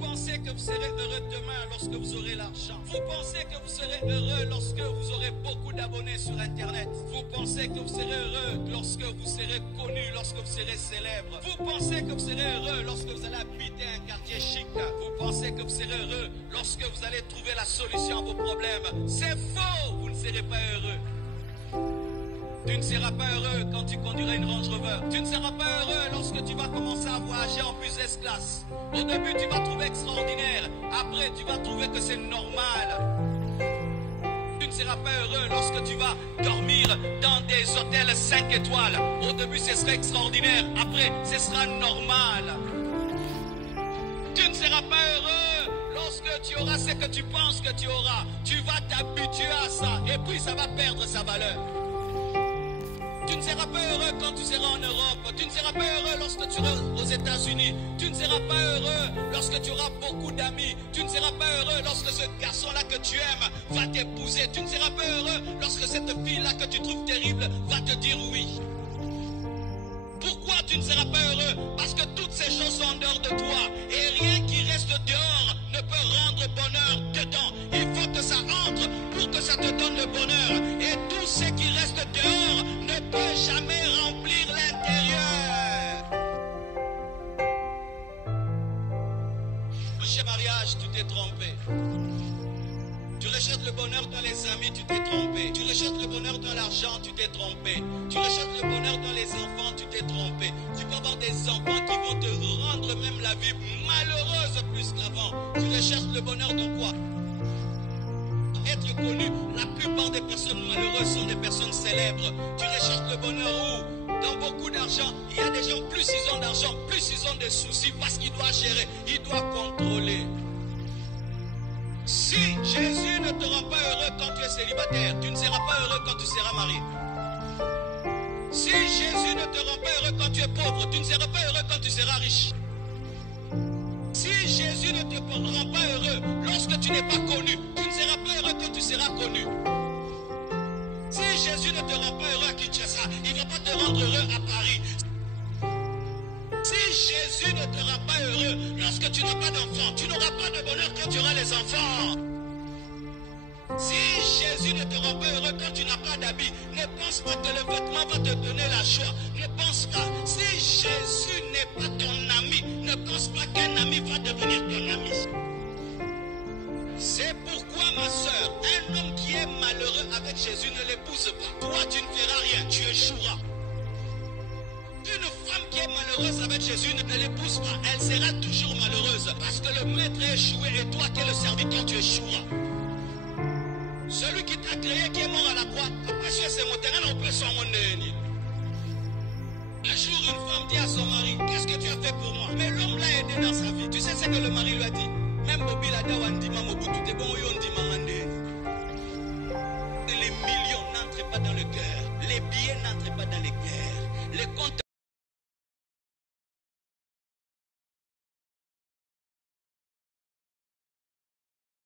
pensez que vous serez heureux demain lorsque vous aurez l'argent. Vous pensez que vous serez heureux lorsque vous aurez beaucoup d'abonnés sur Internet. Vous pensez que vous serez heureux lorsque vous serez connu, lorsque vous serez célèbre. Vous pensez que vous serez heureux lorsque vous allez habiter un quartier chic. Vous pensez que vous serez heureux lorsque vous allez trouver la solution à vos problèmes. C'est faux, vous ne serez pas heureux. Tu ne seras pas heureux quand tu conduiras une Range Rover. Tu ne seras pas heureux lorsque tu vas commencer à voyager en business class. Au début, tu vas trouver extraordinaire. Après, tu vas trouver que c'est normal. Tu ne seras pas heureux lorsque tu vas dormir dans des hôtels 5 étoiles. Au début, ce sera extraordinaire. Après, ce sera normal. Tu ne seras pas heureux lorsque tu auras ce que tu penses que tu auras. Tu vas t'habituer à ça et puis ça va perdre sa valeur. Tu ne seras pas heureux quand tu seras en Europe. Tu ne seras pas heureux lorsque tu seras aux États-Unis. Tu ne seras pas heureux lorsque tu auras beaucoup d'amis. Tu ne seras pas heureux lorsque ce garçon-là que tu aimes va t'épouser. Tu ne seras pas heureux lorsque cette fille-là que tu trouves terrible va te dire oui. Pourquoi tu ne seras pas heureux? Parce que toutes ces choses sont en dehors de toi. Et rien qui reste dehors ne peut rendre bonheur dedans. Il faut que ça entre pour que ça te donne le bonheur. Et tout ce qui reste dehors ne peut jamais remplir l'intérieur. Chez mariage, tu t'es trompé. Tu recherches le bonheur dans les amis, tu t'es trompé. Tu recherches le bonheur dans l'argent, tu t'es trompé. Tu recherches le bonheur dans les enfants, tu t'es trompé. Tu peux avoir des enfants qui vont te rendre même la vie malheureuse plus qu'avant. Tu recherches le bonheur dans quoi? Être connu. La plupart des personnes malheureuses sont des personnes célèbres. Tu recherches le bonheur où? Dans beaucoup d'argent. Il y a des gens, plus ils ont d'argent, plus ils ont des soucis parce qu'ils doivent gérer, ils doivent contrôler. Si Jésus ne te rend pas heureux quand tu es célibataire, tu ne seras pas heureux quand tu seras marié. Si Jésus ne te rend pas heureux quand tu es pauvre, tu ne seras pas heureux quand tu seras riche. Si Jésus ne te rend pas heureux lorsque tu n'es pas connu, tu ne seras pas heureux quand tu seras connu. Si Jésus ne te rend pas heureux à Kinshasa, il ne va pas te rendre heureux à Paris. Si Jésus ne te rend pas heureux lorsque tu n'as pas d'enfants, tu n'auras pas de bonheur quand tu auras les enfants. Si Jésus ne te rend pas heureux quand tu n'as pas d'habits, ne pense pas que le vêtement va te donner la joie. Ne pense pas. Si Jésus n'est pas ton ami, ne pense pas qu'un ami va devenir ton ami. C'est pourquoi, ma soeur, un homme qui est malheureux avec Jésus ne l'épouse pas. Toi, tu ne feras rien, tu échoueras. Une femme qui est malheureuse avec Jésus ne l'épouse pas. Elle sera toujours malheureuse parce que le maître est échoué et toi qui es le serviteur, tu échoueras. Celui qui t'a créé, qui est mort à la croix, après c'est mon terrain, on peut s'en monnaie. Un jour, une femme dit à son mari, qu'est-ce que tu as fait pour moi? Mais l'homme l'a aidé dans sa vie. Tu sais ce que le mari lui a dit? Même Bobby l'a dit, les millions n'entrent pas dans le cœur. Les billets n'entrent pas dans les cœurs. Les comptes